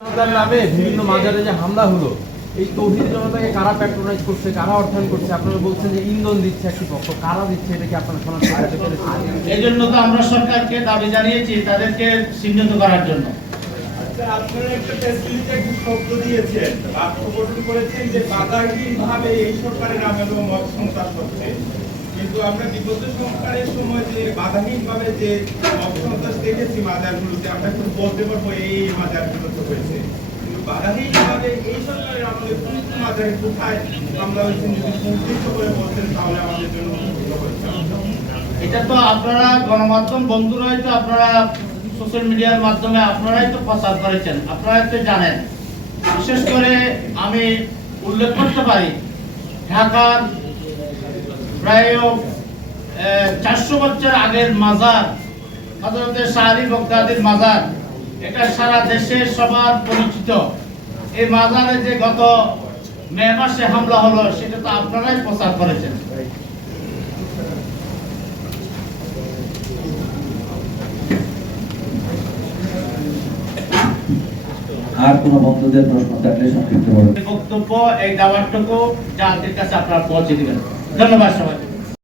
তার নামে বিভিন্ন মাজারে যে হামলা হলো, এই তৌহিদি জনতাকে কারা প্যাট্রোনাইজ করছে, কারা অর্থায়ন করছে? আপনারা বলছেন যে ইন্ধন দিচ্ছে একটি পক্ষ, কারা দিচ্ছে এটা কি আপনারা শনাক্ত করতে পেরেছেন? এই জন্য তো আমরা সরকারকে দাবি জানিয়েছি তাদেরকে চিহ্নিত করার জন্য। আপনারা একটা ফ্যাসিলিটি একটা শব্দ দিয়েছেন, বাক্য গঠন করেছেন যে বাধাহীনভাবে এই সরকারের আমলে মত সন্ত্রাস হচ্ছে, কিন্তু আমরা বিগত সরকারের সময় যে বাধাহীনভাবে যে মত সন্ত্রাস দেখেছি মাজারগুলোতে, আমরা কিন্তু বলতে পারবো এই মাজারগুলোতে হয়েছে, কিন্তু বাধাহীনভাবে এই সরকারের আমলে কোন মাজারে কোথায় হামলা হয়েছে যদি সংশ্লিষ্ট করে বলতেন তাহলে আমাদের জন্য উপকৃত হয়েছে। এটা তো আপনারা গণমাধ্যম বন্ধুরাই তো আপনারা সোশ্যাল মিডিয়ার মাধ্যমে আপনারাই তো প্রচার করেছেন, আপনারাই তো জানেন। বিশেষ করে আমি উল্লেখ করতে পারি ঢাকার প্রায় 400 বছর আগের মাজার হযরতে শাহ আলী বগদাদীর মাজার, এটা সারা দেশে সবার পরিচিত। এই মাজারে যে গত মে মাসে হামলা হলো সেটা তো আপনারাই প্রচার করেছেন। আর কোন বন্ধুদের প্রশ্ন থাকলে সংক্ষিপ্ত বলুন। বক্তব্য এই দাওয়াতটুকু জাতির কাছে আপনারা পৌঁছে দিবেন। ধন্যবাদ সবাই।